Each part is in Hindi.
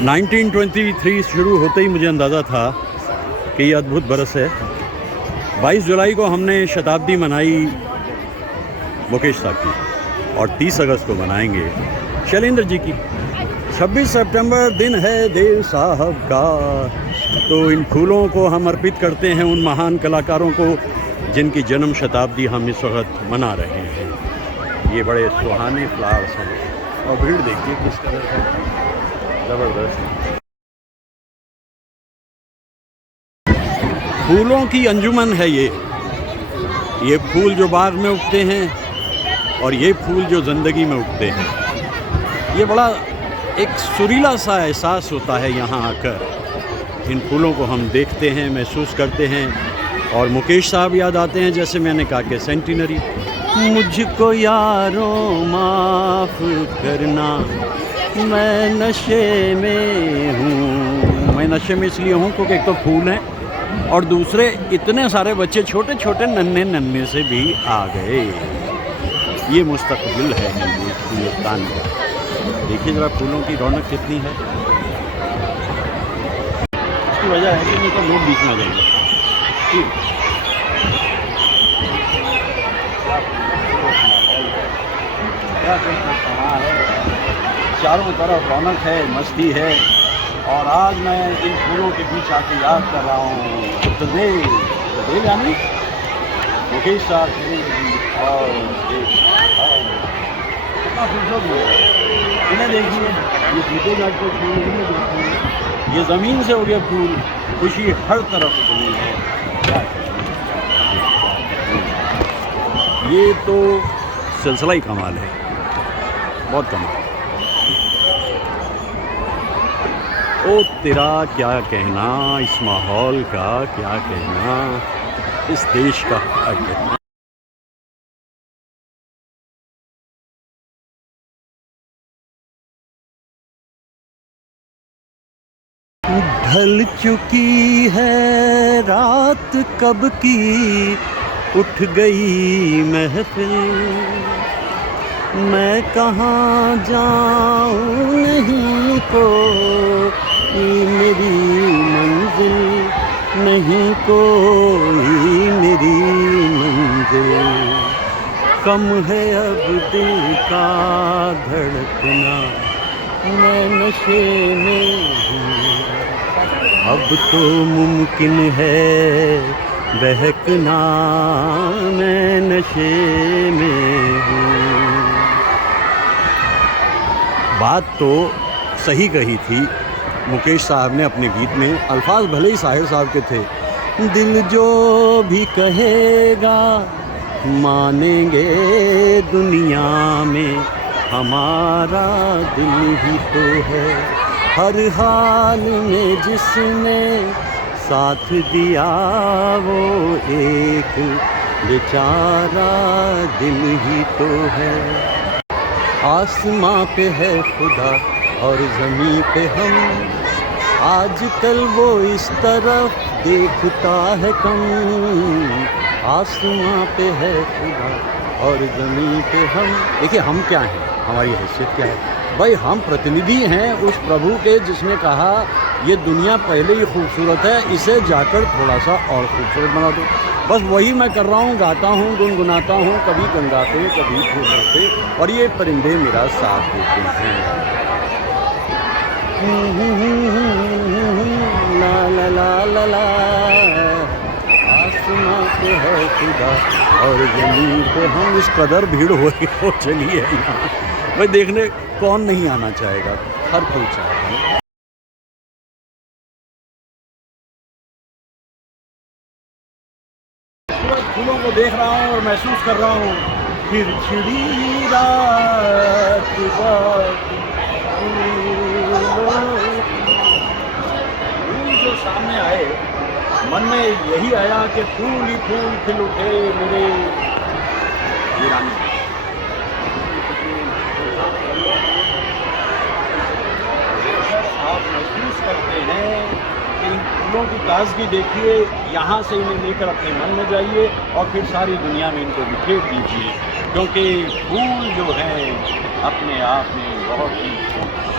1923 शुरू होते ही मुझे अंदाज़ा था कि ये अद्भुत बरस है। 22 जुलाई को हमने शताब्दी मनाई मुकेश साहब की और 30 अगस्त को मनाएंगे शैलेंद्र जी की। 26 सितंबर दिन है देव साहब का, तो इन फूलों को हम अर्पित करते हैं उन महान कलाकारों को जिनकी जन्म शताब्दी हम इस वक्त मना रहे हैं। ये बड़े सुहाने फ्लावर्स हैं और भीड़ देखिए किस कलर है, ज़बरदस्त। फूलों की अंजुमन है ये फूल जो बाग में उगते हैं और ये फूल जो ज़िंदगी में उगते हैं। ये बड़ा एक सुरीला सा एहसास होता है यहाँ आकर। इन फूलों को हम देखते हैं, महसूस करते हैं और मुकेश साहब याद आते हैं। जैसे मैंने कहा कि सेंटिनरी, मुझको यारों माफ़ करना, मैं नशे में हूँ। मैं नशे में इसलिए हूँ क्योंकि एक तो फूल हैं और दूसरे इतने सारे बच्चे छोटे छोटे नन्हे से भी आ गए। ये मुस्तकबिल है हिंदुस्तान का। देखिए ज़रा फूलों की रौनक कितनी है। इसकी वजह है कि नहीं तो लोग बीच में आ जाएंगे। चारों तरफ रौनक है, मस्ती है और आज मैं इन फूलों के बीच आके याद कर रहा हूँ उत्तरदेव यानी मुकेश साहब और कितना खूबसूरत है। इन्हें देखिए, ये पीते घाट को फूल देखिए, ये ज़मीन से उगे फूल, खुशी हर तरफ बनी है। ये तो सिलसिला ही कमाल है, बहुत कमाल। ओ तेरा क्या कहना, इस माहौल का क्या कहना, इस देश का क्या कहना। ढल चुकी है रात कब की, उठ गई महफिल, मैं कहाँ जाऊँ नहीं कोई मेरी मंजिल, नहीं कोई मेरी मंजिल। कम है अब दिल का धड़कना, मैं नशे में हूँ, अब तो मुमकिन है बहकना, मैं नशे में हूँ। बात तो सही कही थी मुकेश साहब ने अपने गीत में। अल्फाज भले ही साहिर साहब के थे, दिल जो भी कहेगा मानेंगे दुनिया में, हमारा दिल ही तो है हर हाल में जिसने साथ दिया, वो एक बेचारा दिल ही तो है। आसमां पे है खुदा और ज़मीं पे हम, आजकल वो इस तरफ देखता है कम। आसमां पे है खुदा और ज़मीं पे हम। देखिए हम क्या हैं, हमारी हैसियत क्या है भाई। हम प्रतिनिधि हैं उस प्रभु के जिसने कहा ये दुनिया पहले ही खूबसूरत है, इसे जाकर थोड़ा सा और खूबसूरत बना दो। बस वही मैं कर रहा हूँ, गाता हूँ, गुनगुनाता हूँ, कभी गंगा पे कभी फूलों पे, और ये परिंदे मेरा साथ देते हैं। ला ला ला ला ला, आसमां पे है खुदा और ज़मीन पे हम। इस कदर भीड़ हो चली है यहाँ भाई, देखने कौन नहीं आना चाहेगा, हर कोई चाहेगा। फूलों को देख रहा हूँ और महसूस कर रहा हूँ, फिर छिड़ी रात फूल जो सामने आए, मन में यही आया कि फूल ही फूल खिल उठे मेरे वीरानी। आप महसूस करते हैं कि इन फूलों की ताजगी देखिए, यहाँ से इन्हें लेकर अपने मन में जाइए और फिर सारी दुनिया में इनको बिखेर दीजिए, क्योंकि फूल जो है अपने आप में बहुत ही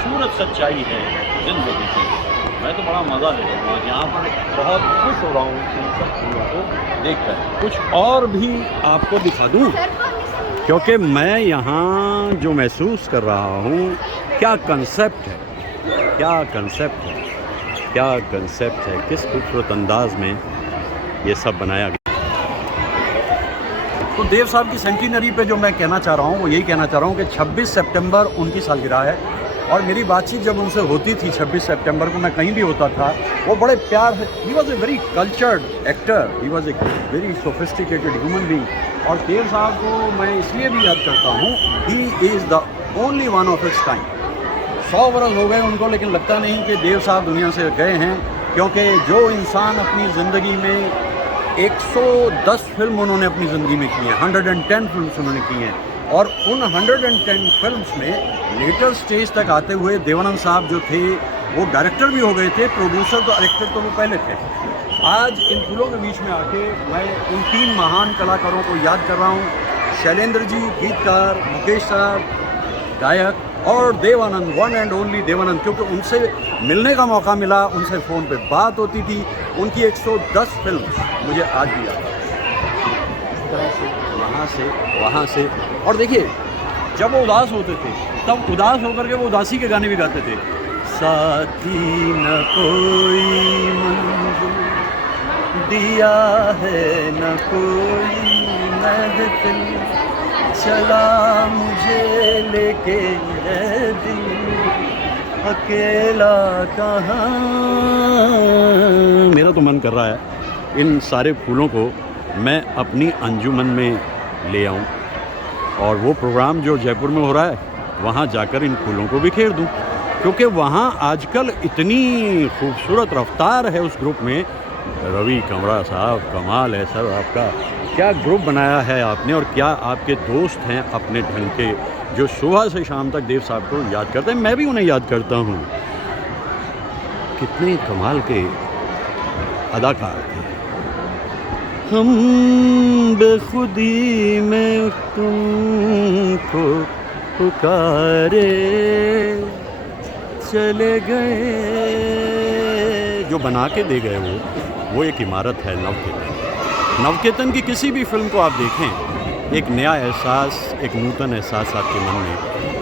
खूबसूरत सच्चाई है ज़िंदगी की। मैं तो बड़ा मज़ा ले रहा हूँ यहाँ पर, बहुत खुश हो रहा हूँ इन सब फूलों को देखकर। कुछ और भी आपको दिखा दूँ, क्योंकि मैं यहाँ जो महसूस कर रहा हूँ, क्या कंसेप्ट है, क्या कंसेप्ट है, क्या कंसेप्ट है, किस खूबसूरत अंदाज में ये सब बनाया गया। तो देव साहब की सेंटिनरी पे जो मैं कहना चाह रहा हूँ वो यही कहना चाह रहा हूँ कि 26 सितंबर उनकी सालगिरह है, और मेरी बातचीत जब उनसे होती थी 26 सितंबर को, मैं कहीं भी होता था, वो बड़े प्यार से, he was a very cultured actor, he was a very sophisticated human being. और देव साहब को मैं इसलिए भी याद करता हूँ, he is the only one of its time. 100 वर्ष हो गए उनको, लेकिन लगता नहीं कि देव साहब दुनिया से गए हैं, क्योंकि जो इंसान अपनी ज़िंदगी में 110 फिल्म उन्होंने अपनी ज़िंदगी में की हैं, 110 फिल्म्स उन्होंने की हैं, और उन 110 फिल्म्स में लेटर स्टेज तक आते हुए देवानंद साहब जो थे वो डायरेक्टर भी हो गए थे, प्रोड्यूसर तो डायरेक्टर तो वो पहले थे। आज इन फूलों के बीच में आके मैं उन 3 महान कलाकारों को याद कर रहा हूँ, शैलेंद्र जी गीतकार, मुकेश साहब गायक, और Dev Anand, one and only Dev Anand, क्योंकि उनसे मिलने का मौका मिला, उनसे फ़ोन पे बात होती थी। उनकी 110 फिल्म मुझे आज भी याद है, इस तरह से, वहाँ से। और देखिए, जब वो उदास होते थे तब उदास होकर के वो उदासी के गाने भी गाते थे। साथी न कोई मंजिल दिया है, न कोई महफिल चला मुझे लेके दिल, अकेला कहाँ। मेरा तो मन कर रहा है इन सारे फूलों को मैं अपनी अंजुमन में ले आऊं, और वो प्रोग्राम जो जयपुर में हो रहा है वहाँ जाकर इन फूलों को बिखेर दूं, क्योंकि वहाँ आजकल इतनी खूबसूरत रफ्तार है उस ग्रुप में। रवि कमरा साहब, कमाल है सर आपका, क्या ग्रुप बनाया है आपने, और क्या आपके दोस्त हैं अपने ढंग के, जो सुबह से शाम तक देव साहब को याद करते हैं। मैं भी उन्हें याद करता हूँ, कितने कमाल के अदाकार थे। हम बेखुदी में तुमको पुकारे चले गए, जो बना के दे गए वो एक इमारत है नवकेतन। नवकेतन की किसी भी फिल्म को आप देखें, एक नया एहसास, एक नूतन एहसास आपके मन में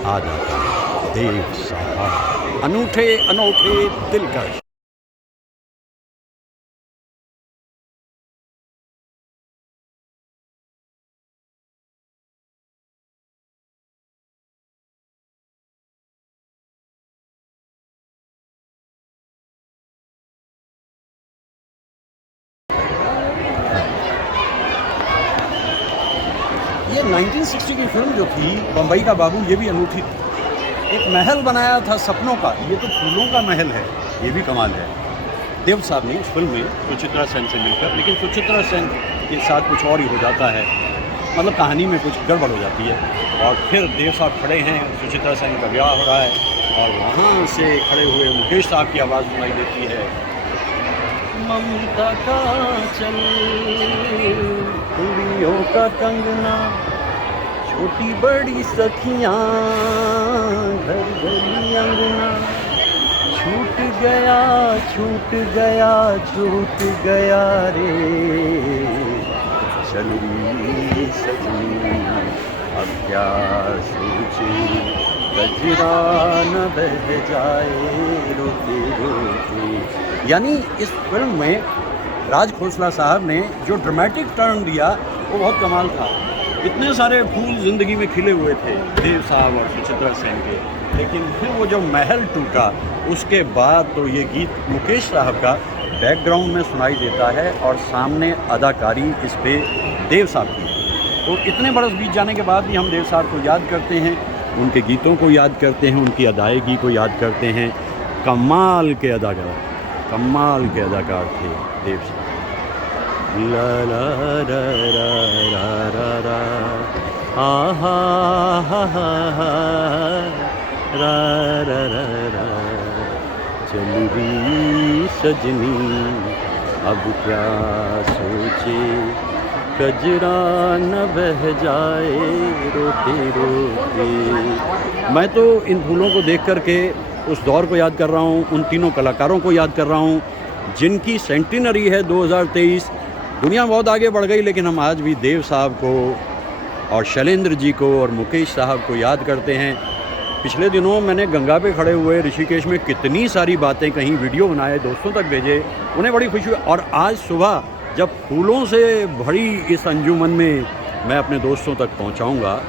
आ जाता है। देव साहब अनूठे अनोखे दिलकश। ये 1960 की फिल्म जो थी बम्बई का बाबू, ये भी अनूठी थी। एक महल बनाया था सपनों का, ये तो फूलों का महल है, ये भी कमाल है। देव साहब ने उस फिल्म में सुचित्रा सेन से मिलकर, लेकिन सुचित्रा सेन के साथ कुछ और ही हो जाता है, मतलब कहानी में कुछ गड़बड़ हो जाती है, और फिर देव साहब खड़े हैं, सुचित्रा सेन का ब्याह हो रहा है, और वहाँ से खड़े हुए मुकेश साहब की आवाज़ सुनाई देती है, ममता का चल कुड़ियों का कंगना, छोटी बड़ी सखियाँ घर गली अंगना, छूट गया छूट गया छूट गया रे चली सजनी, अब क्या सोचे गजरा न बह जाए रोते रोते। यानी इस फिल्म में राज खोसला साहब ने जो ड्रामेटिक टर्न दिया वो बहुत कमाल था। इतने सारे फूल ज़िंदगी में खिले हुए थे देव साहब और सुचित्रा सेन के, लेकिन फिर वो जो महल टूटा उसके बाद तो ये गीत मुकेश साहब का बैकग्राउंड में सुनाई देता है, और सामने अदाकारी इस पे देव साहब की। तो इतने बरस बीत जाने के बाद भी हम देव साहब को याद करते हैं, उनके गीतों को याद करते हैं, उनकी अदायगी को याद करते हैं। कमाल के अदाकार, कमाल के अदाकार थे देव साहब। ला ला रा रा रा रा रा हा हा हा हा रा रा रा रा चल रही सजनी अब क्या सोचे कजरा न बह जाए रोते रोते। मैं तो इन फूलों को देख कर के उस दौर को याद कर रहा हूँ, उन तीनों कलाकारों को याद कर रहा हूँ जिनकी सेंटिनरी है 2023। दुनिया बहुत आगे बढ़ गई, लेकिन हम आज भी देव साहब को और शैलेंद्र जी को और मुकेश साहब को याद करते हैं। पिछले दिनों मैंने गंगा पे खड़े हुए ऋषिकेश में कितनी सारी बातें कहीं, वीडियो बनाए, दोस्तों तक भेजे, उन्हें बड़ी खुशी हुई। और आज सुबह जब फूलों से भरी इस अंजुमन में मैं अपने दोस्तों तक पहुंचाऊंगा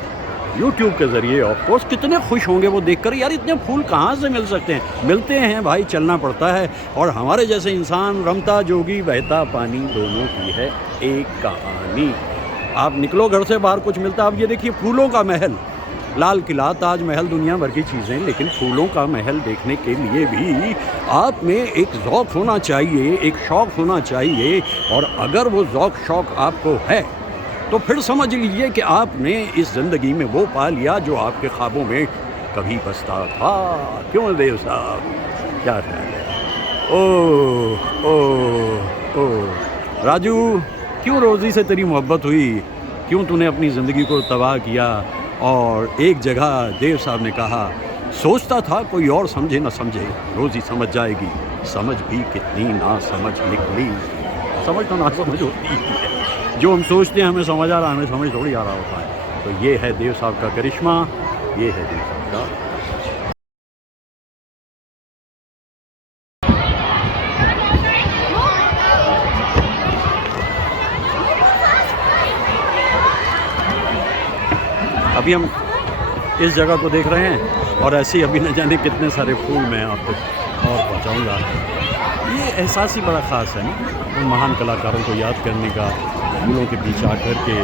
यूट्यूब के ज़रिए, ऑफ कोर्स कितने खुश होंगे वो देखकर, यार इतने फूल कहाँ से मिल सकते हैं। मिलते हैं भाई, चलना पड़ता है। और हमारे जैसे इंसान, रमता जोगी बहता पानी, दोनों की है एक कहानी। आप निकलो घर से बाहर, कुछ मिलता। आप ये देखिए, फूलों का महल, लाल किला, ताजमहल, दुनिया भर की चीज़ें, लेकिन फूलों का महल देखने के लिए भी आप में एक ज़ौक़ होना चाहिए, एक शौक़ होना चाहिए। और अगर वो ज़ौक़ शौक़ आपको है तो फिर समझ लीजिए कि आपने इस ज़िंदगी में वो पा लिया जो आपके ख्वाबों में कभी बसता था। क्यों देव साहब, क्या ख्याल है? ओह ओह ओह राजू, क्यों रोज़ी से तेरी मोहब्बत हुई? क्यों तूने अपनी ज़िंदगी को तबाह किया? और एक जगह देव साहब ने कहा, सोचता था कोई और समझे न समझे, रोज़ी समझ जाएगी, समझ भी कितनी ना समझ निकली। समझ तो ना समझ होती है, जो हम सोचते हैं हमें समझ आ रहा है, हमें समझ थोड़ी आ रहा होता है। तो ये है देव साहब का करिश्मा, ये है देव साहब का। अभी हम इस जगह को देख रहे हैं और ऐसे ही अभी न जाने कितने सारे फूल मैं आप तक और पहुँचाऊँगा। ये एहसास ही बड़ा ख़ास है ना, उन महान कलाकारों को याद करने का, फूलों के पीछे आकर के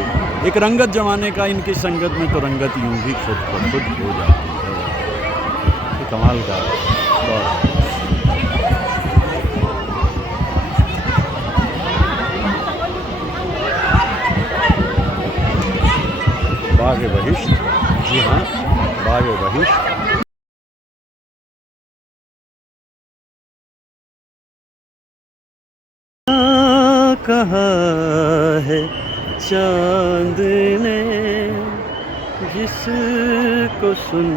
एक रंगत जमाने का। इनकी संगत में तो रंगत यूँ भी खुद ब खुद हो जाती है। ये कमाल का दौर। बाग़ बहिश्त, जी हाँ, बाग़ बहिश्त। कहा है चांद ने जिसको सुन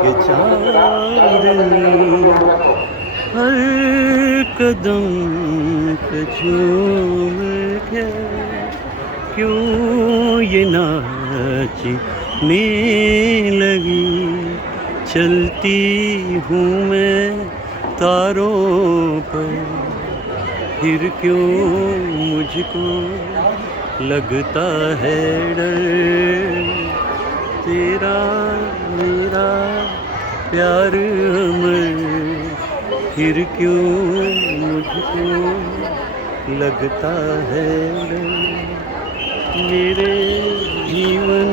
के चांदनी हर कदम पे झूम के, क्यों ये नाचने लगी। चलती हूँ मैं तारों पर, फिर क्यों मुझको लगता है डर। तेरा मेरा प्यार अमर, फिर क्यों मुझको लगता है डर। मेरे जीवन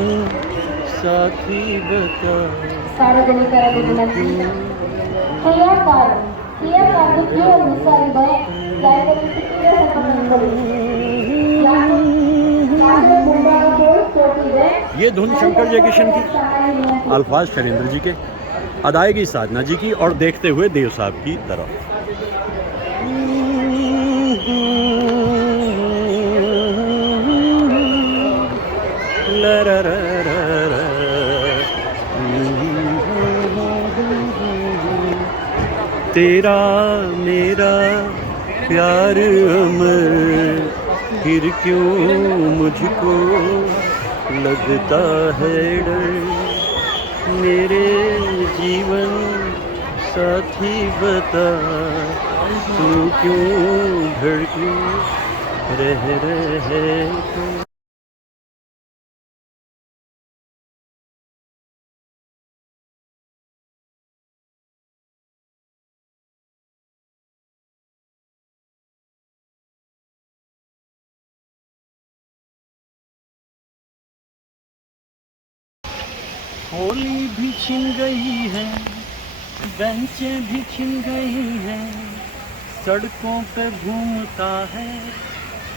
साथी बता। सार्वजनिक ये धुन शंकर जयकिशन की, अल्फाज शैलेंद्र जी के, अदायगी साधना जी की, और देखते हुए देव साहब की तरफ। तेरा मेरा प्यार अमर, फिर क्यों मुझको लगता है डर। मेरे जीवन साथी बता, तू क्यों धड़के रह तो। होली भी छिन गई है, बेंचें भी छिन गई हैं, सड़कों पे घूमता है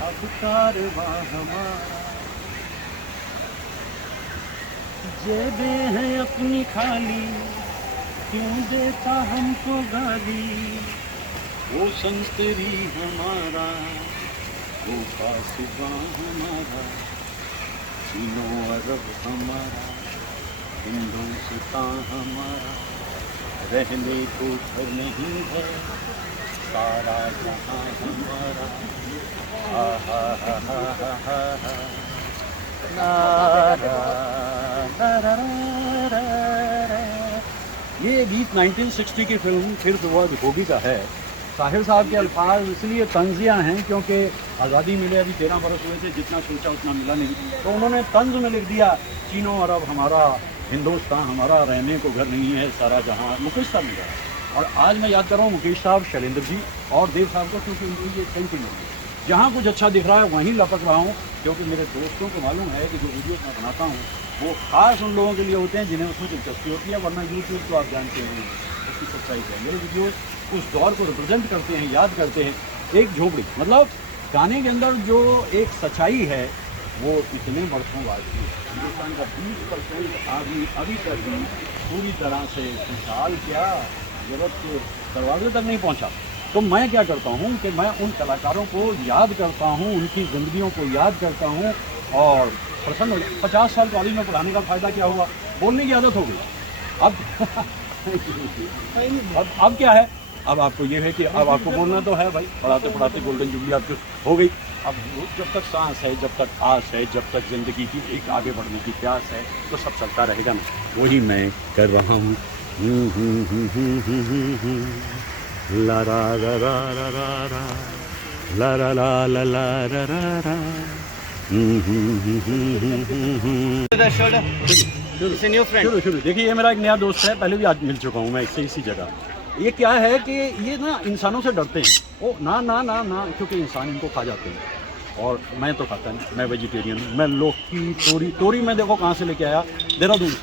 अब कारवां हमारा। जेबें हैं अपनी खाली, क्यों देता हमको गाली। वो संतरी हमारा, वो कासिबा हमारा, चीनो अरब हमारा, हिंदुस्तान हमारा, रहने को घर नहीं है, सारा जहां हमारा। आहा हा हा हा हा हा। ला ला ला ला ला ला। ये गीत 1960 की फिल्म फिर दुआ होगी का है। साहिर साहब के अल्फाज इसलिए तंजिया हैं क्योंकि आज़ादी मिले अभी 13 बरस हुए थे, जितना सोचा उतना मिला नहीं, तो उन्होंने तंज में लिख दिया चीनो अरब हमारा, हिंदुस्तान हमारा, रहने को घर नहीं है, सारा जहां। मुकेश साहब ने कहा। और आज मैं याद कर रहा हूँ मुकेश साहब, शैलेंद्र जी और देव साहब को, क्योंकि उनकी ये सेंटिमेंट है। जहाँ कुछ अच्छा दिख रहा है वहीं लपक रहा हूँ, क्योंकि मेरे दोस्तों को मालूम है कि जो वीडियो मैं बनाता हूँ वो खास उन लोगों के लिए होते हैं जिन्हें उसमें दिलचस्पी होती है, वरना यूट्यूब तो आप जानते हैं उसकी सच्चाई है। मेरे वीडियो उस दौर को रिप्रेजेंट करते हैं, याद करते हैं। एक झोपड़ी मतलब गाने के अंदर जो एक सच्चाई है वो इतने वर्षों बाद की। हिंदुस्तान का 20% आदमी अभी तक भी पूरी तरह से खुशहाल क्या जरूरत के दरवाजे तक नहीं पहुंचा। तो मैं क्या करता हूं कि मैं उन कलाकारों को याद करता हूं, उनकी ज़िंदगियों को याद करता हूं और प्रसन्न हो। 50 साल कॉलेज में पढ़ाने का फ़ायदा क्या हुआ? बोलने की आदत हो गई। अब क्या है? अब आपको ये है कि अब आपको बोलना तो है भाई, पढ़ाते पढ़ाते गोल्डन जुबली आपकी हो गई। अब जब तक सांस है, जब तक आस है, जब तक ज़िंदगी की एक आगे बढ़ने की प्यास है, तो सब चलता रहेगा ना। वही मैं कर रहा हूँ। ला रा रा रा रा रा ला रा ला ला ला रा रा रा। शुरू देखिए, ये मेरा एक नया दोस्त है, पहले भी आज मिल चुका हूँ मैं इससे इसी जगह। ये क्या है कि ये ना इंसानों से डरते हैं। ओ ना ना ना ना, क्योंकि इंसान इनको खा जाते हैं और मैं तो खाता नहीं, मैं वेजिटेरियन हूँ। मैं लौकी तोरी मैं देखो कहाँ से लेके आया, देहरादून से।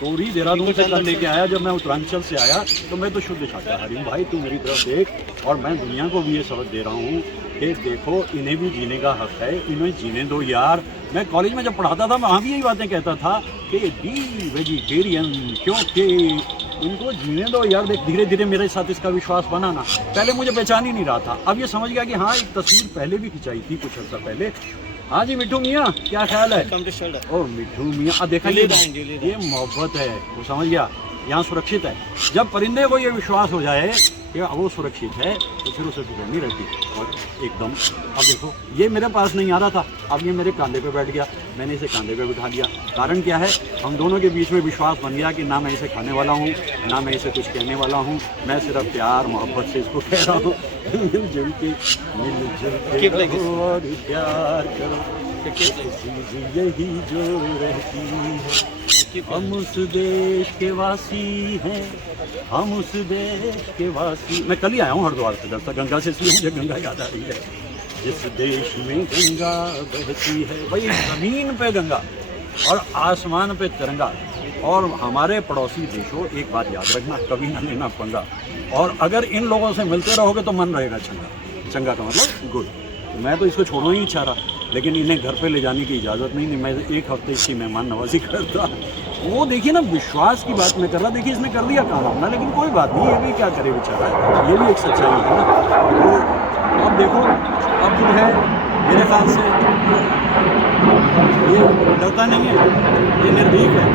तोरी देहरादून से कल लेके आया। जब मैं उत्तरांचल से आया तो मैं तो शुद्ध शाकाहारी हूँ भाई, तू मेरी तरफ देख। और मैं दुनिया को भी ये सबक दे रहा हूँ कि देखो इन्हें भी जीने का हक है, इन्हें जीने दो यार। मैं कॉलेज में जब पढ़ाता था मैं वहाँ भी यही बातें कहता था कि बी वेजिटेरियन, क्योंकि इनको जीने दो यार। देख धीरे धीरे मेरे साथ इसका विश्वास बना ना। पहले मुझे पहचान ही नहीं रहा था, अब ये समझ गया कि हाँ एक तस्वीर पहले भी खिंचाई थी कुछ अर्सा पहले। हाँ जी मिठू मियाँ, क्या ख्याल है? ओ मिठू मियाँ, देखा ये मोहब्बत है, वो समझ गया यहाँ सुरक्षित है। जब परिंदे को ये विश्वास हो जाए कि वो सुरक्षित है तो फिर उसे फिक्र नहीं रहती। और एकदम अब देखो ये मेरे पास नहीं आ रहा था, अब ये मेरे कंधे पे बैठ गया, मैंने इसे कंधे पे बिठा दिया। कारण क्या है? हम दोनों के बीच में विश्वास बन गया कि ना मैं इसे खाने वाला हूँ ना मैं इसे कुछ कहने वाला हूँ, मैं सिर्फ प्यार मोहब्बत से इसको कह रहा हूँ। मिलजुल के और प्यार करो, यही जो रहती है। हम उस देश के वासी हैं, हम उस देश के वासी। मैं कल ही आया हूँ हरिद्वार से, दरअसल गंगा से, इसलिए मुझे गंगा याद आ रही है। जिस देश में गंगा बहती है, भाई ज़मीन पे गंगा और आसमान पे तिरंगा। और हमारे पड़ोसी देशों, एक बात याद रखना, कभी ना लेना पंगा। और अगर इन लोगों से मिलते रहोगे तो मन रहेगा चंगा। चंगा का मतलब गुड। मैं तो इसको छोड़ना ही चाह रहा, लेकिन इन्हें घर पे ले जाने की इजाज़त नहीं। मैं एक हफ्ते इसकी मेहमान नवाजी करता। वो देखिए ना, विश्वास की बात मैं कर रहा। देखिए इसने कर दिया काम अपना, लेकिन कोई बात नहीं, ये भी क्या करे बेचारा, ये भी एक सच्चाई है ना। तो अब देखो, अब जो है मेरे ख्याल से ये डरता नहीं है, ये निर्भीक है।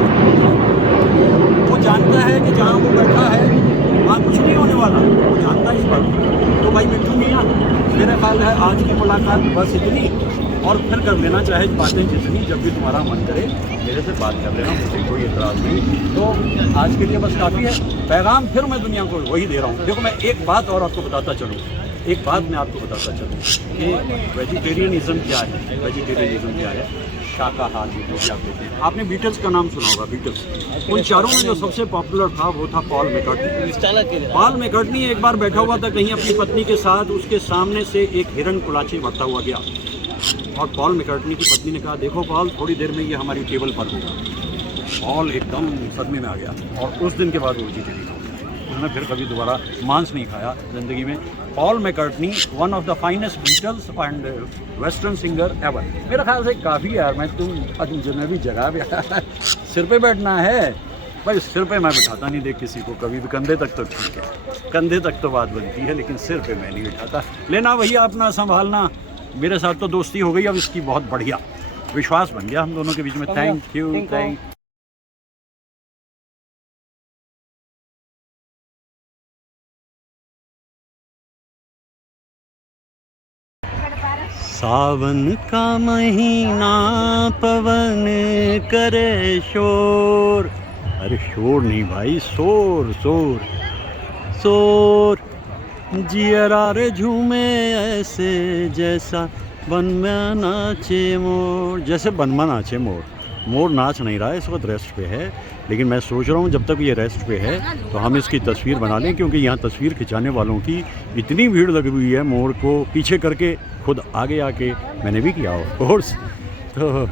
वो जानता है कि जहाँ वो बैठा है वहाँ कुछ नहीं होने वाला, वो जानता है इस बात को। तो भाई मिठू मियाँ, मेरा ख्याल है आज की मुलाकात बस इतनी, और फिर कर लेना चाहे बातें जितनी, जब भी तुम्हारा मन करे मेरे से बात कर लेना, मुझे कोई एतराज़ नहीं। तो आज के लिए बस काफ़ी है। पैगाम फिर मैं दुनिया को वही दे रहा हूँ। देखो मैं एक बात और आपको बताता चलूँ, एक बात मैं आपको बताता चलूँ कि वेजिटेरियनिज़म क्या है। वेजिटेरियनिज़म क्या है? शाकाहारी जो भी आप कहते हैं। आपने बीटल्स का नाम सुना होगा, बीटल्स। उन चारों में जो सबसे पॉपुलर था वो था पॉल मैककार्टनी। पॉल मैककार्टनी एक बार बैठा हुआ था कहीं अपनी पत्नी के साथ, उसके सामने से एक हिरन कुलाची बढ़ता हुआ गया और पॉल मैककार्टनी की पत्नी ने कहा, देखो पॉल, थोड़ी देर में ये हमारी टेबल पर होगा। पॉल एकदम सदमे में आ गया और उस दिन के बाद वो वेजिटेरियन हो गया। उन्होंने फिर कभी दोबारा मांस नहीं खाया ज़िंदगी में। Paul McCartney, one of the finest Beatles and western singer ever. मेरा ख्याल से काफ़ी यार, मैं तुम जनरली जगह पे सिर पे बैठना है भाई, सिर पे मैं बिठाता नहीं देख किसी को कभी भी। कंधे तक तो ठीक है, कंधे तक तो बात बनती है, लेकिन सिर पे मैं नहीं बिठाता। लेना भैया अपना संभालना। मेरे साथ तो दोस्ती हो गई अब इसकी, बहुत बढ़िया विश्वास बन गया हम दोनों के बीच में। Thank you. सावन का महीना पवन करे शोर, अरे शोर नहीं भाई, शोर शोर शोर, जियरा रे झूमे ऐसे जैसा बनवा नाचे मोर, जैसे बनवा नाचे मोर। मोर नाच नहीं रहा है, इस वक्त रेस्ट पे है, लेकिन मैं सोच रहा हूँ जब तक ये रेस्ट पे है तो हम इसकी तस्वीर बना लें, क्योंकि यहाँ तस्वीर खिंचाने वालों की इतनी भीड़ लगी हुई है। मोर को पीछे करके खुद आगे आके मैंने भी किया ऑफ कोर्स। तो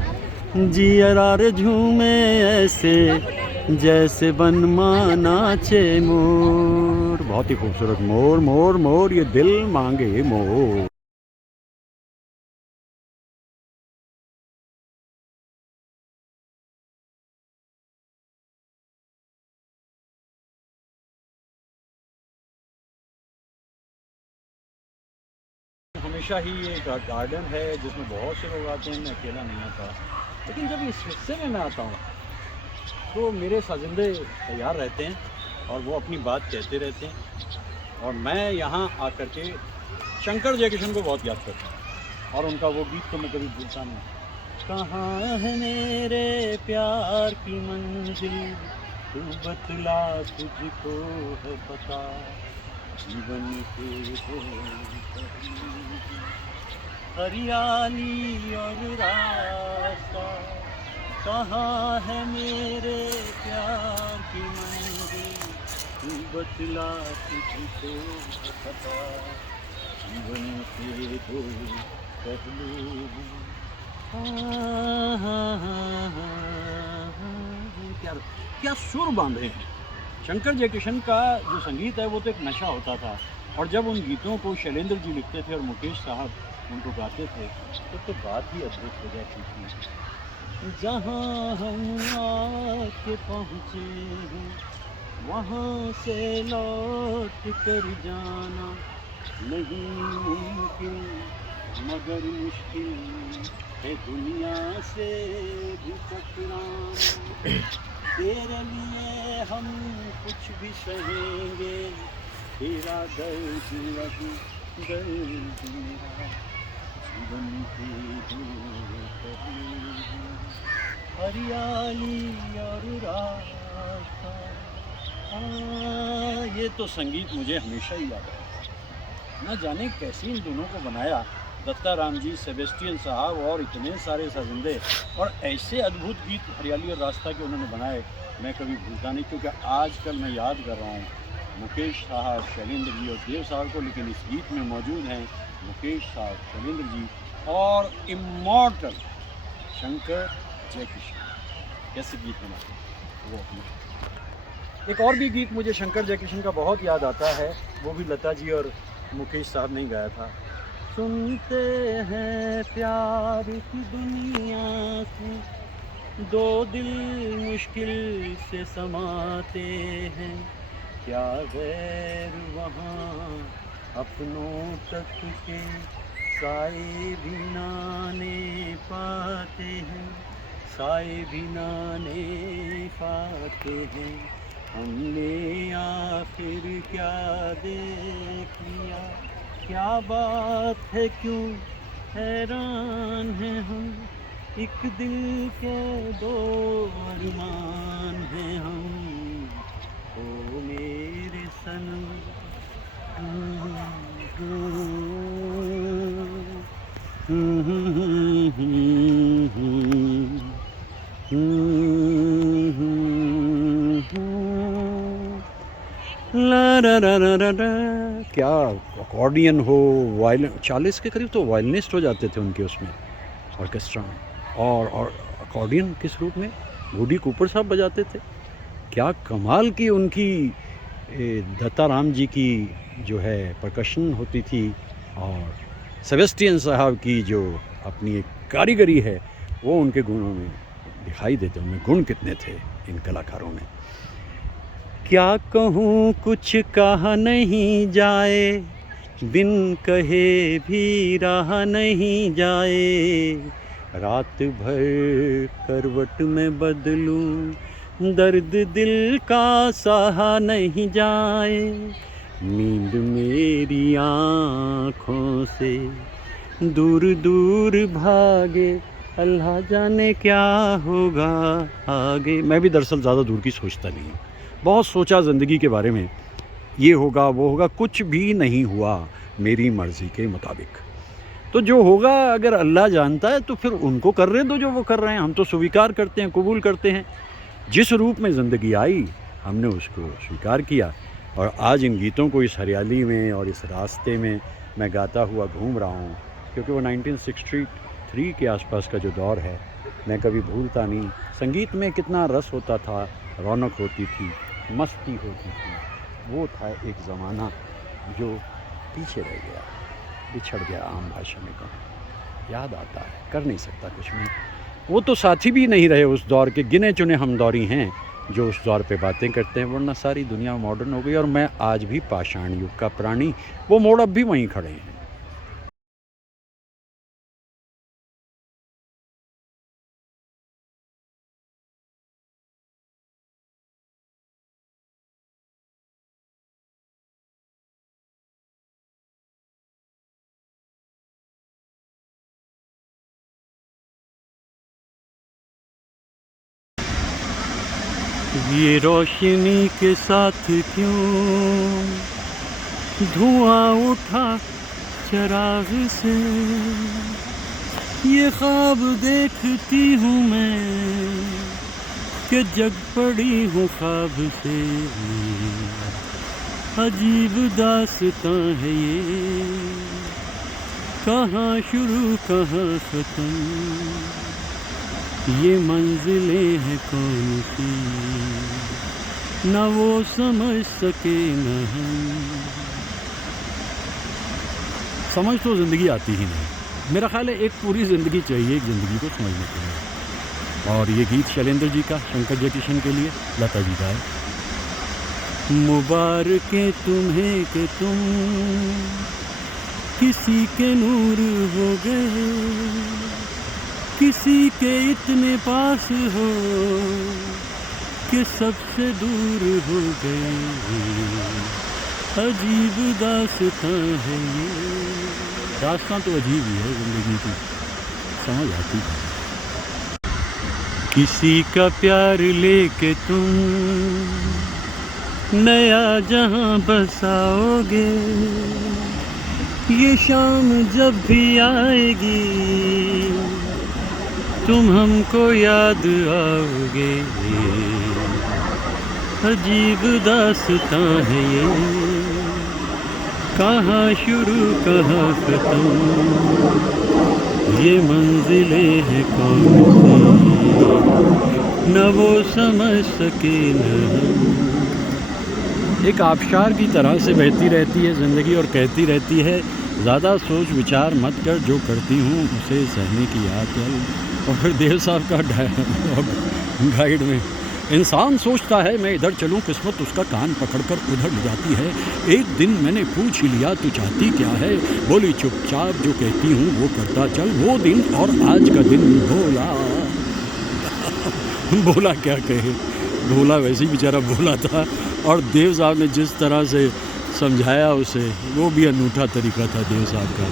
जियरा रे झूमे ऐसे जैसे बनवा नाचे मोर, बहुत ही खूबसूरत मोर, मोर मोर ये दिल मांगे मोर। हमेशा ही ये गार्डन है जिसमें बहुत से लोग आते हैं, मैं अकेला नहीं आता, लेकिन जब इस हिस्से में मैं आता हूँ तो मेरे साजिंदे तैयार रहते हैं और वो अपनी बात कहते रहते हैं, और मैं यहाँ आकर के शंकर जयकिशन को बहुत याद करता हूँ, और उनका वो गीत तो मैं कभी भूलता नहीं। कहाँ है मेरे प्यार की मंजिल, तू बतला तुझको है पता, जीवन के हरियाली और रास्ता, कहाँ है मेरे प्यार की मंजिल, तू बतला तुझको पता, जीवन के दो पहलू। क्या क्या सुर बांधे हैं। शंकर जयकिशन का जो संगीत है वो तो एक नशा होता था, और जब उन गीतों को शैलेंद्र जी लिखते थे और मुकेश साहब उनको गाते थे तो बात ही अद्भुत हो जाती थी। जहाँ हम आके पहुँचे हैं वहाँ से लौट कर जाना नहीं मुमकिन, मगर मुश्किल है दुनिया से भी टकराना। तेरे लिए हम कुछ भी सहेंगे, तेरा दर्द लगे दर्द मेरा, जीवन के दो हरियाली और रास्ता। ये तो संगीत मुझे हमेशा ही याद है। न जाने कैसे इन दोनों को बनाया, दत्ता राम जी, सेबेस्टियन साहब और इतने सारे साजिंदे, और ऐसे अद्भुत गीत हरियाली और रास्ता के उन्होंने बनाए, मैं कभी भूलता नहीं। क्योंकि आजकल मैं याद कर रहा हूँ मुकेश साहब, शैलेंद्र जी और देव साहब को, लेकिन इस गीत में मौजूद हैं मुकेश साहब, शैलेंद्र जी और इमॉर्टल शंकर जयकिशन। कैसे गीत बनाते हैं वो अपने। एक और भी गीत मुझे शंकर जयकिशन का बहुत याद आता है, वो भी लता जी और मुकेश साहब ने गाया था। सुनते हैं प्यार की दुनिया से, दो दिल मुश्किल से समाते हैं, क्या गैर वहाँ अपनों तक के साए भी नाने पाते हैं, साए भी नाने पाते हैं। हमने आखिर क्या देख लिया, क्या बात है क्यों हैरान हैं हम, एक दिल के दो अरमान हैं हम, ओ मेरे सनम। ला रा रा रा रा रा। क्या अकॉर्डियन हो, वायलिन, 40 के करीब तो वायलिनिस्ट हो जाते थे उनके उसमें ऑर्केस्ट्रा में, और अकॉर्डियन किस रूप में वुडी कूपर साहब बजाते थे। क्या कमाल की उनकी दत्ता राम जी की जो है परकशन होती थी, और सेबेस्टियन साहब की जो अपनी एक कारीगरी है वो उनके गुणों में दिखाई देते। उनमें गुण कितने थे इन कलाकारों में। क्या कहूँ कुछ कहा नहीं जाए, बिन कहे भी रहा नहीं जाए, रात भर करवट में बदलूं, दर्द दिल का सहा नहीं जाए, नींद मेरी आँखों से दूर दूर भागे, अल्लाह जाने क्या होगा आगे। मैं भी दरअसल ज़्यादा दूर की सोचता नहीं हूँ। बहुत सोचा ज़िंदगी के बारे में, ये होगा वो होगा, कुछ भी नहीं हुआ मेरी मर्ज़ी के मुताबिक। तो जो होगा अगर अल्लाह जानता है तो फिर उनको कर रहे दो जो वो कर रहे हैं। हम तो स्वीकार करते हैं, कबूल करते हैं। जिस रूप में ज़िंदगी आई हमने उसको स्वीकार किया, और आज इन गीतों को इस हरियाली में और इस रास्ते में मैं गाता हुआ घूम रहा हूँ, क्योंकि वो 1963 के आसपास का जो दौर है मैं कभी भूलता नहीं। संगीत में कितना रस होता था, रौनक होती थी, मस्ती होती थी। वो था एक ज़माना जो पीछे रह गया, बिछड़ गया, आम भाषा में कहूँ। याद आता है, कर नहीं सकता कुछ में। वो तो साथी भी नहीं रहे उस दौर के, गिने चुने हम दौरी हैं जो उस दौर पे बातें करते हैं, वरना सारी दुनिया मॉडर्न हो गई और मैं आज भी पाषाण युग का प्राणी। वो मोड़ अब भी वहीं खड़े हैं। ये रोशनी के साथ क्यों धुआं उठा चिराग से, ये ख्वाब देखती हूँ मैं कि जग पड़ी हूँ ख्वाब से। अजीब दास्तां है ये, कहाँ शुरू कहाँ ख़त्म, ये मंजिलें हैं कौन सी, न वो समझ सके न हम। समझ तो ज़िंदगी आती ही नहीं। मेरा ख्याल है एक पूरी ज़िंदगी चाहिए एक ज़िंदगी को समझने के लिए। और ये गीत शैलेंद्र जी का, शंकर जयकिशन के लिए, लता जी का है। मुबारकें तुम्हें कि तुम किसी के नूर हो गए, किसी के इतने पास हो कि सबसे दूर हो गए। अजीब दास्तां है ये। दास्तां तो अजीब ही है ज़िंदगी की, समझ आती है। किसी का प्यार लेके तुम नया जहां बसाओगे, ये शाम जब भी आएगी तुम हमको याद आओगे। अजीब दास्तां है ये, कहाँ शुरू कहाँ ख़त्म, ये मंजिलें हैं कौन सी, न वो समझ सके न हम। एक आबशार की तरह से बहती रहती है ज़िंदगी और कहती रहती है, ज़्यादा सोच विचार मत कर, जो करती हूँ उसे सहने की याद चल। और फिर देव साहब का डायलॉग गाइड में, इंसान सोचता है मैं इधर चलूं, किस्मत उसका कान पकड़कर उधर ले जाती है। एक दिन मैंने पूछ ही लिया तू चाहती क्या है, बोली चुपचाप जो कहती हूँ वो करता चल। वो दिन और आज का दिन भोला बोला क्या कहे, भोला वैसे ही बेचारा भोला था। और देव साहब ने जिस तरह से समझाया उसे, वो भी अनूठा तरीका था देव साहब का।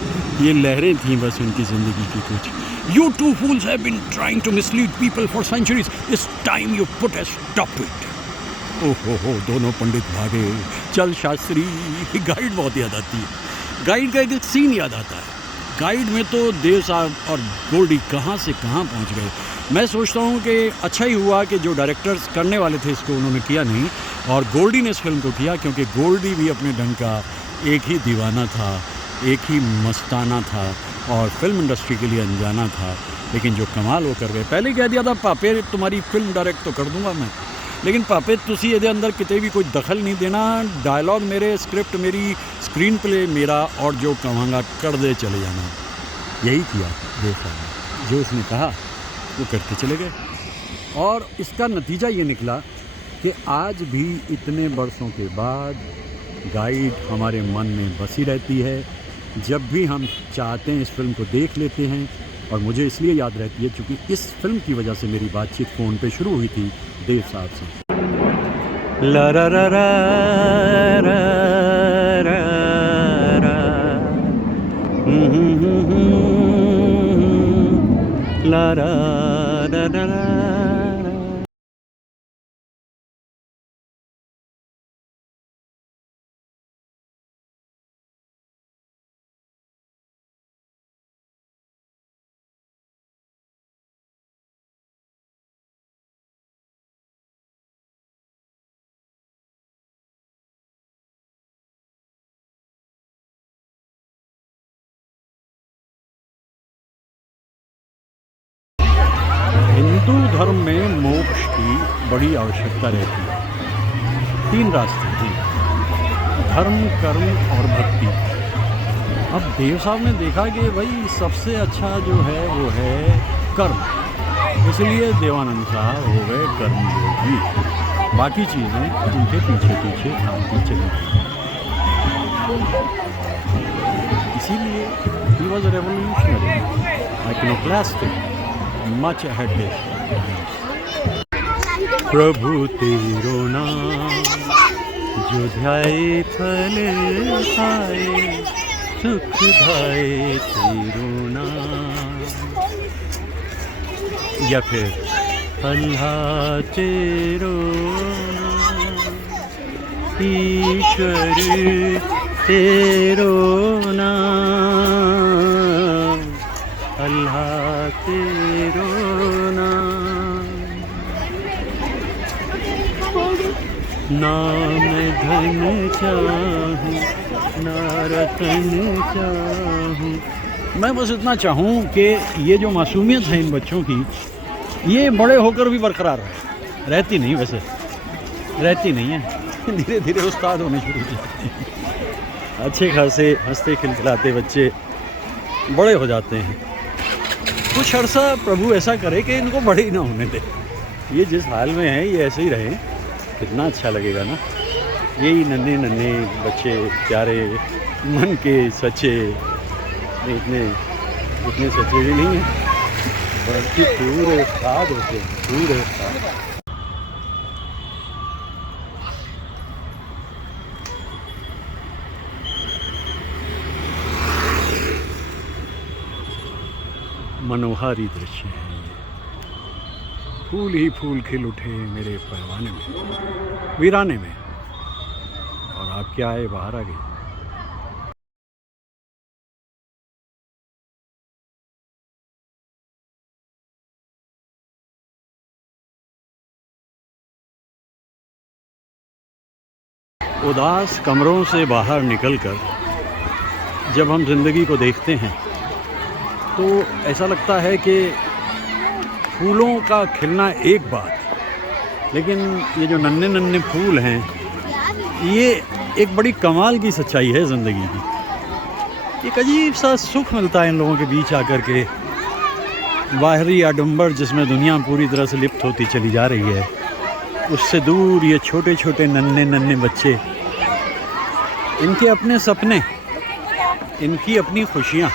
ये लहरें थीं बस उनकी ज़िंदगी की कुछ। You two fools have been trying to mislead people for centuries. It's time you put a stop to it. हो दोनों पंडित भागे, चल शास्त्री। गाइड बहुत याद आती है, गाइड का एक सीन याद आता है। गाइड में तो देव साहब और गोल्डी कहाँ से कहाँ पहुँच गए। मैं सोचता हूँ कि अच्छा ही हुआ कि जो डायरेक्टर्स करने वाले थे इसको उन्होंने किया नहीं, और गोल्डी ने इस फिल्म को किया, क्योंकि गोल्डी भी अपने ढंग का एक ही दीवाना था, एक ही मस्ताना था और फिल्म इंडस्ट्री के लिए अनजाना था। लेकिन जो कमाल वो कर गए। पहले कह दिया था पापे तुम्हारी फिल्म डायरेक्ट तो कर दूंगा मैं, लेकिन पापे तुसी ये अंदर कितने भी कोई दखल नहीं देना, डायलॉग मेरे, स्क्रिप्ट मेरी, स्क्रीन प्ले मेरा, और जो कहूँगा कर दे चले जाना। यही किया देखा, जो उसने कहा वो करते चले गए। और इसका नतीजा ये निकला कि आज भी इतने बरसों के बाद गाइड हमारे मन में बसी रहती है। जब भी हम चाहते हैं इस फिल्म को देख लेते हैं, और मुझे इसलिए याद रहती है क्योंकि इस फिल्म की वजह से मेरी बातचीत फ़ोन पे शुरू हुई थी देव साहब से। ला रा रा रा रा रा रा रा रा रा रा। हिंदू धर्म में मोक्ष की बड़ी आवश्यकता रहती है। 3 रास्ते हैं, धर्म, कर्म और भक्ति। अब देव साहब ने देखा कि भाई सबसे अच्छा जो है वो है कर्म, इसलिए देवानंद साहब हो गए कर्मयोगी। बाकी चीज़ें उनके पीछे पीछे आती चली गई। इसीलिए he was a revolutionary, iconoclastic, much ahead his times. प्रभु तेरो नाम जो ध्याए फल पाए, सुख धाए तेरो नाम। या फिर अल्लाह तेरो नाम, ईश्वर तेरो नाम, अल्लाह तेरो नाम। ना मैं धन चाहूँ ना रतन चाहूँ, मैं बस इतना चाहूँ कि ये जो मासूमियत है इन बच्चों की, ये बड़े होकर भी बरकरार रहे। रहती नहीं, वैसे रहती नहीं है, धीरे धीरे उस्ताद होने शुरू हो जाते हैं। अच्छे खासे हंसते खिलखिलाते बच्चे बड़े हो जाते हैं। कुछ अर्सा प्रभु ऐसा करे कि इनको बड़े ही ना होने दे। ये जिस हाल में है ये ऐसे ही रहे, कितना अच्छा लगेगा ना। यही नन्हे नन्हे बच्चे प्यारे मन के सच्चे, इतने सच्चे भी नहीं हैं, बल्कि पूरे उस्ताद होते हैं, पूरे उस्ताद। मनोहारी दृश्य है ये, फूल ही फूल खिल उठे मेरे परवाने में, वीराने में, और आप क्या आए बाहर आ गई। उदास कमरों से बाहर निकलकर जब हम ज़िंदगी को देखते हैं तो ऐसा लगता है कि फूलों का खिलना एक बात, लेकिन ये जो नन्हे नन्हे फूल हैं ये एक बड़ी कमाल की सच्चाई है ज़िंदगी की। एक अजीब सा सुख मिलता है इन लोगों के बीच आकर के। बाहरी आडंबर जिसमें दुनिया पूरी तरह से लिप्त होती चली जा रही है, उससे दूर ये छोटे छोटे नन्हे नन्हे बच्चे, इनके अपने सपने, इनकी अपनी खुशियाँ,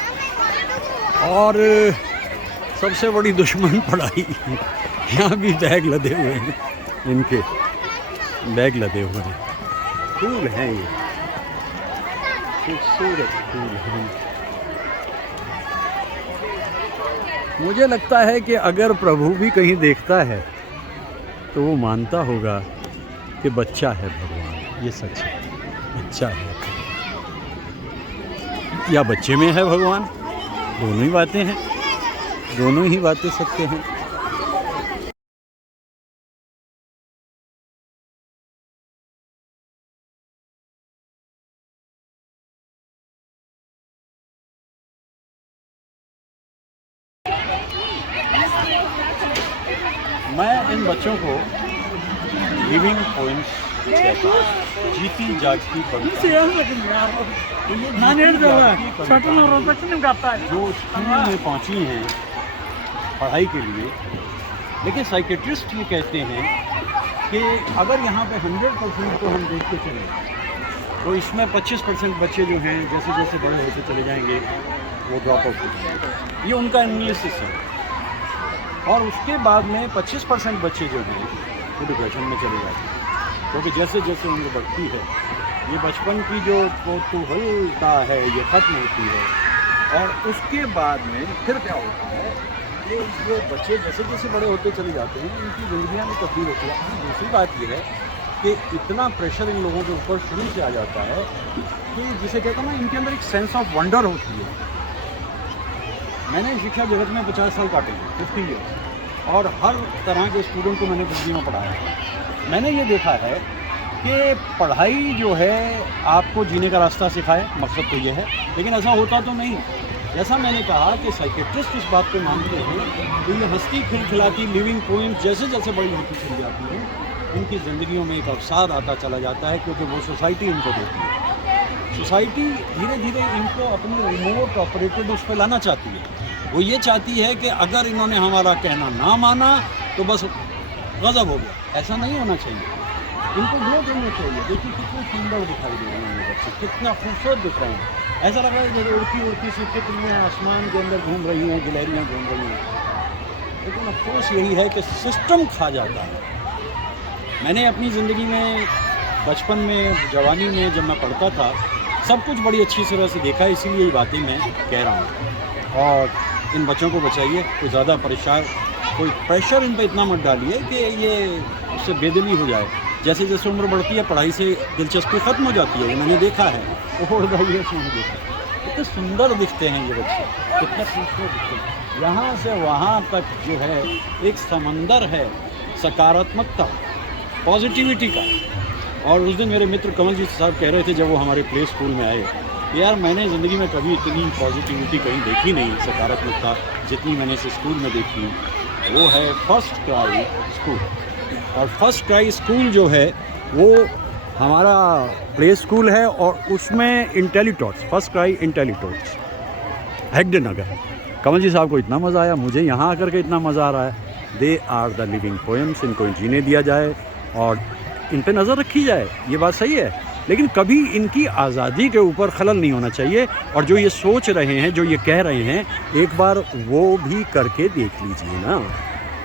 और सबसे बड़ी दुश्मन पढ़ाई। यहाँ भी बैग लदे हुए हैं, इनके बैग लदे हुए हैं। फूल हैं ये, खूबसूरत फूल हैं। मुझे लगता है कि अगर प्रभु भी कहीं देखता है तो वो मानता होगा कि बच्चा है भगवान। ये सच है, बच्चा है या बच्चे में है भगवान, दोनों ही बातें हैं, दोनों ही बातें सत्य हैं। मैं इन बच्चों को लिविंग पोइंट्स कहता हूँ, जीती जागती पंक्ति। जो स्कूल में पहुँची हैं पढ़ाई के लिए, लेकिन साइकेट्रिस्ट ये कहते हैं कि अगर यहाँ पे 100% को हम देखते चले तो इसमें 25% बच्चे जो हैं जैसे जैसे बड़े होते चले जाएंगे वो ड्रॉप आउट हो जाएंगे। ये उनका एनालिसिस है। और उसके बाद में 25% बच्चे जो हैं वो डिप्रेशन में चले जाते हैं, क्योंकि जैसे जैसे उम्र बढ़ती है ये बचपन की जो कौतूहलता है ये ख़त्म होती है। और उसके बाद में फिर क्या होता है ये बच्चे जैसे जैसे बड़े होते चले जाते हैं इनकी ज़िंदगियाँ में तब्दील होती है। दूसरी बात ये है कि इतना प्रेशर इन लोगों के ऊपर शुरू से आ जाता है कि जिसे कहता हूँ ना, इनके अंदर एक सेंस ऑफ वंडर होती है। मैंने शिक्षा जगत में 50 साल काटे हैं, 50 ईयर्स, और हर तरह के स्टूडेंट को मैंने जिंदगी में पढ़ाया है। मैंने ये देखा है कि पढ़ाई जो है आपको जीने का रास्ता सिखाए, मकसद तो ये है, लेकिन ऐसा होता तो नहीं। जैसा मैंने कहा कि साइकेट्रिस्ट इस बात को मानते हैं कि ये हंसती खिलखिलाती लिविंग पोइम्स जैसे जैसे बड़ी होती चली जाती हैं, इनकी ज़िंदगियों में एक अवसाद आता चला जाता है, क्योंकि वो सोसाइटी इनको देती है। सोसाइटी धीरे धीरे इनको अपनी रिमोट ऑपरेटेड उस पर लाना चाहती है। वो ये चाहती है कि अगर इन्होंने हमारा कहना ना माना तो बस गज़ब हो गया। ऐसा नहीं होना चाहिए, इनको ग्लो करना चाहिए। देखिए कितने सुंदर दिखाई दे रहे हैं बच्चे, कितना खूबसूरत दिख रहे हैं। ऐसा लग रहा है जैसे उड़ती उड़ती सी तितलियाँ आसमान के अंदर घूम रही हैं, गिलहरियाँ घूम रही हैं। लेकिन अफसोस यही है कि सिस्टम खा जाता है। मैंने अपनी ज़िंदगी में बचपन में, जवानी में, जब मैं पढ़ता था, सब कुछ बड़ी अच्छी तरह से देखा, इसीलिए ये बातें मैं कह रहा हूँ। और इन बच्चों को बचाइए, कोई ज़्यादा परेशान, कोई प्रेशर इन पर इतना मत डालिए कि ये उससे बेदिली हो जाए। जैसे जैसे उम्र बढ़ती है पढ़ाई से दिलचस्पी ख़त्म हो जाती है, ये मैंने देखा है। ओल्ड एज मैंने देखा है। कितने सुंदर दिखते हैं ये बच्चे, कितने खूबसूरत दिखते हैं। यहाँ से वहाँ तक जो है एक समंदर है सकारात्मकता, पॉजिटिविटी का। और उस दिन मेरे मित्र कमल जी साहब कह रहे थे जब वो हमारे प्ले स्कूल में आए, यार मैंने ज़िंदगी में कभी इतनी पॉजिटिविटी कहीं देखी नहीं, सकारात्मकता जितनी मैंने इस स्कूल में देखी। वो है फर्स्ट क्राई स्कूल। और फर्स्ट क्राई स्कूल जो है वो हमारा प्ले स्कूल है, और उसमें इंटेलीटॉट्स, फर्स्ट क्राई इंटेलीटॉट्स, हेगडे नगर। कमल जी साहब को इतना मज़ा आया, मुझे यहाँ आकर के इतना मज़ा आ रहा है। They are the living poems, इनको जीने दिया जाए और इन पे नज़र रखी जाए, ये बात सही है। लेकिन कभी इनकी आज़ादी के ऊपर खलल नहीं होना चाहिए। और जो ये सोच रहे हैं, जो ये कह रहे हैं, एक बार वो भी करके देख लीजिए ना।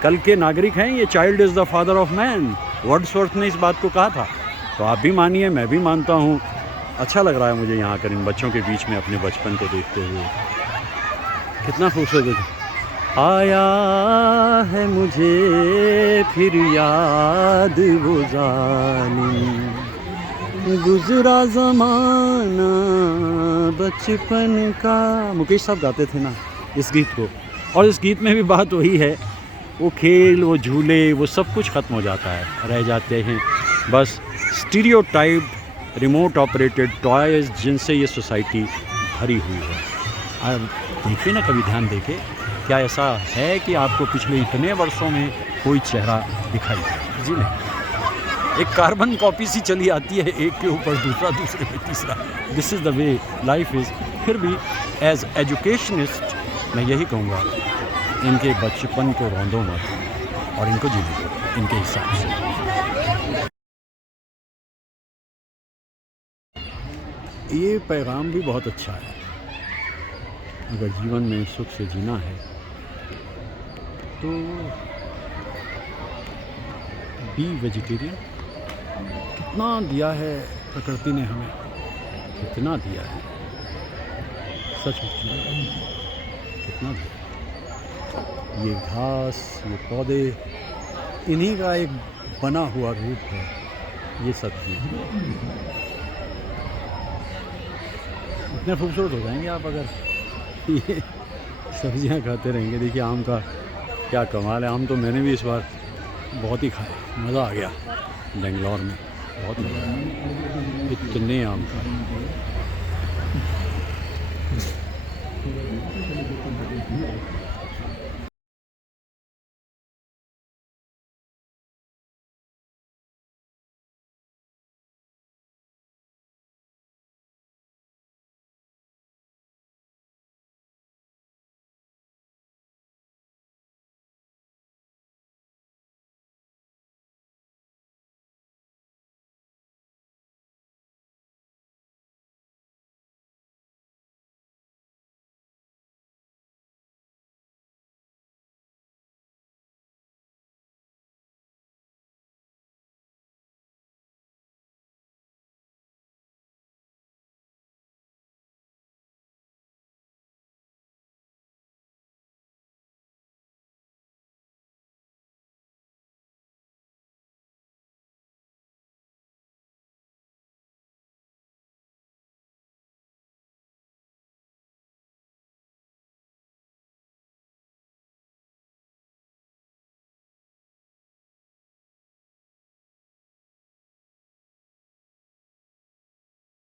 कल के नागरिक हैं ये। Child is the father of man, Wordsworth ने इस बात को कहा था। तो आप भी मानिए, मैं भी मानता हूँ। अच्छा लग रहा है मुझे यहाँ आकर इन बच्चों के बीच में अपने बचपन को देखते हुए। कितना खूबसूरत है। आया है मुझे फिर याद वो जालिम, गुजरा ज़माना बचपन का। मुकेश साहब गाते थे ना इस गीत को, और इस गीत में भी बात वही है। वो खेल, वो झूले, वो सब कुछ ख़त्म हो जाता है, रह जाते हैं बस स्टीरियोटाइप्ड रिमोट ऑपरेटेड टॉयज़ जिनसे ये सोसाइटी भरी हुई है। अब देखिए ना, कभी ध्यान देके, क्या ऐसा है कि आपको पिछले इतने वर्षों में कोई चेहरा दिखाई दे? जी नहीं। एक कार्बन कॉपी सी चली आती है, एक के ऊपर दूसरा, दूसरे पे तीसरा। This is the way life is. फिर भी एज एजुकेशनिस्ट मैं यही कहूँगा, इनके बचपन को रौंदो मत और इनको जीने दो इनके हिसाब से। ये पैगाम भी बहुत अच्छा है। अगर जीवन में सुख से जीना है तो बी वेजिटेरियन। कितना दिया है प्रकृति ने हमें, कितना दिया है, सच में कितना दिया। ये घास, ये पौधे, इन्हीं का एक बना हुआ रूप है ये सब्जी। इतने खूबसूरत हो जाएंगे आप अगर ये सब्जियां खाते रहेंगे। देखिए आम का क्या कमाल है। आम तो मैंने भी इस बार बहुत ही खाए, मज़ा आ गया। बेंगलोर में बहुत मज़ा आया, इतने आम खाए।